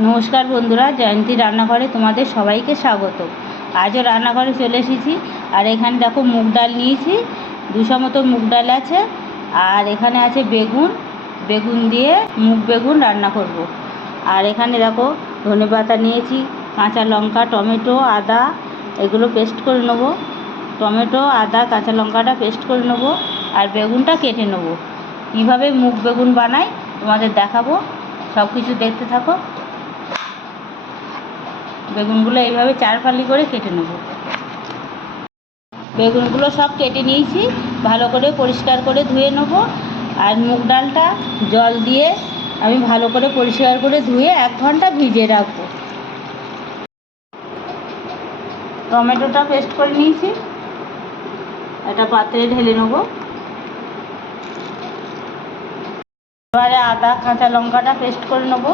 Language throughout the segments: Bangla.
নমস্কার বন্ধুরা, জয়ন্তী রান্নাঘরে তোমাদের সবাইকে স্বাগত। আজও রান্নাঘরে চলে এসেছি। আর এখানে দেখো মুগ ডাল নিয়েছি, দুশো মতো মুগ ডাল আছে, আর এখানে আছে বেগুন। বেগুন দিয়ে মুগ বেগুন রান্না করব। আর এখানে দেখো ধনে পাতা নিয়েছি, কাঁচা লঙ্কা, টমেটো, আদা, এগুলো পেস্ট করে নেব। টমেটো, আদা, কাঁচা লঙ্কাটা পেস্ট করে নেব, আর বেগুনটা কেটে নেব। কীভাবে মুগ বেগুন বানাই তোমাদের দেখাবো সব কিছু দেখতে থাকো। বেগুনগুলো এইভাবে চার ফালি করে কেটে নেব। বেগুনগুলো সব কেটে নিয়েছি, ভালো করে পরিষ্কার করে ধুয়ে নেব। আর মুগ ডালটা জল দিয়ে আমি ভালো করে পরিষ্কার করে ধুয়ে এক ঘণ্টা ভিজিয়ে রাখব। টমেটোটা পেস্ট করে নিয়েছি, একটা পাত্রে ঢেলে নেব। এবারে আদা, কাঁচা লঙ্কাটা পেস্ট করে নেব।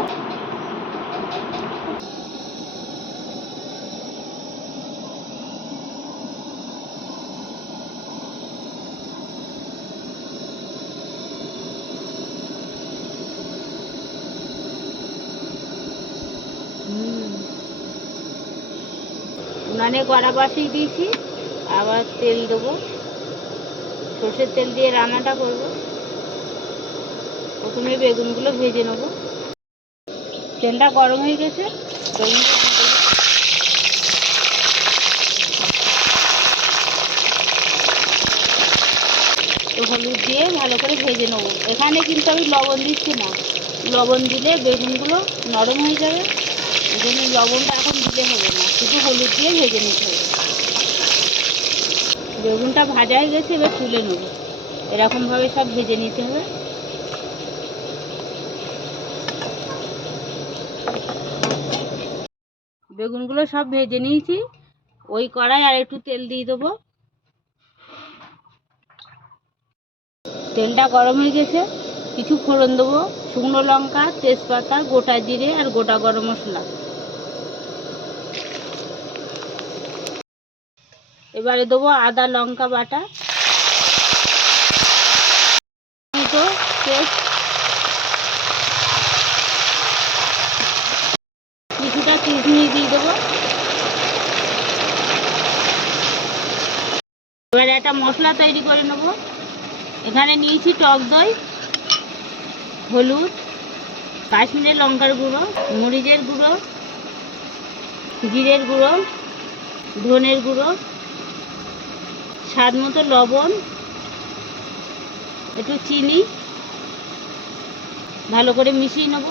উনানে কড়া বসিয়ে দিয়েছি। আবার তেল দেবো। সর্ষের তেল দিয়ে রান্নাটা করব। প্রথমে বেগুনগুলো ভেজে নেব। তেলটা গরম হয়ে গেছে। হলুদ দিয়ে ভালো করে ভেজে নেব। এখানে কিন্তু আমি লবণ দিচ্ছি না। লবণ দিলে বেগুনগুলো নরম হয়ে যাবে। এই জন্য লবণটা এখন দিলে হবে না, শুধু হলুদ দিয়ে ভেজে নিতে হবে। বেগুনটা ভাজা হয়ে গেছে এবার তুলে নেব। এরকমভাবে সব ভেজে নিতে হবে। বেগুনগুলো সব ভেজে নিয়েছি। ওই কড়াই আর একটু তেল দিয়ে দেবো। তেলটা গরম হয়ে গেছে। কিছু ফোড়ন দেবো। শুকনো লঙ্কা, তেজপাতা, গোটা জিরে আর গোটা গরম মশলা। এবারে দেবো আদা লঙ্কা বাটা। কিছুটা কিশমিশ দিয়ে দেবো। এবারে একটা মশলা তৈরি করে নেব। এখানে নিয়েছি টক দই, হলুদ, কাশ্মীরের লঙ্কার গুঁড়ো, মরিচের গুঁড়ো, জিরের গুঁড়ো, ধনের গুঁড়ো। স্বাদ মতো লবণ, একটু চিনি, ভালো করে মিশিয়ে নেব।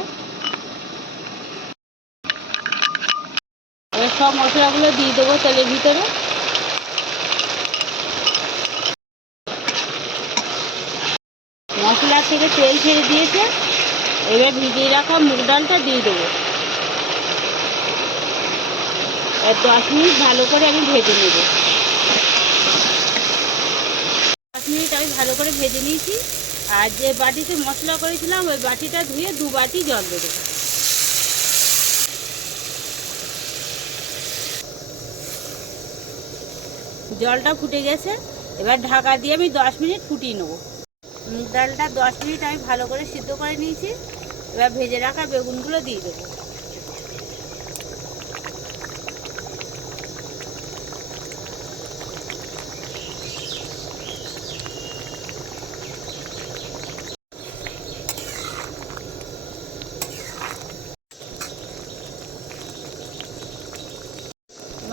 এবার সব মশলাগুলো দিয়ে দেবো তেলের ভিতরে। মশলা থেকে তেল ছেড়ে দিয়েছে, এবার ভিজিয়ে রাখা মুগ ডালটা দিয়ে দেবো। দশ মিনিট ভালো করে আমি ভেজে নেব দশ মিনিট আমি ভালো করে ভেজে নিয়েছি। আর যে বাটিতে মশলা করেছিলাম, ওই বাটিটা ধুয়ে দু বাটি জল দেবো। জলটা ফুটে গেছে। এবার ঢাকা দিয়ে আমি দশ মিনিট ফুটিয়ে নেব। ডালটা দশ মিনিট আমি ভালো করে সিদ্ধ করে নিয়েছি। এবার ভেজে রাখা বেগুনগুলো দিয়ে দেবো।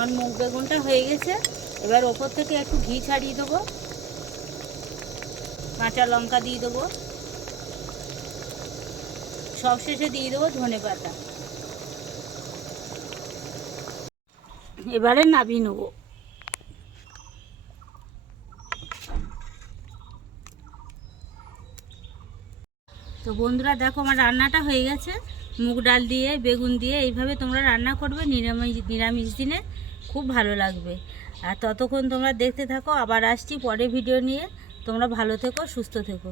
আমার মুগ বেগুনটা হয়ে গেছে। এবার ওপর থেকে একটু ঘি ছাড়িয়ে দেবো। কাঁচা লঙ্কা দিয়ে দেবো। সব শেষে দিয়ে দেবো ধনে পাতা। এবারে নাবিয়ে নেব। তো বন্ধুরা দেখো আমার রান্নাটা হয়ে গেছে। মুগ ডাল দিয়ে, বেগুন দিয়ে এইভাবে তোমরা রান্না করবে নিরামিষ নিরামিষ দিনে। খুব ভালো লাগবে। আর ততক্ষণ তোমরা দেখতে থাকো, আবার আসছি পরে ভিডিও নিয়ে। তোমরা ভালো থেকো, সুস্থ থেকো।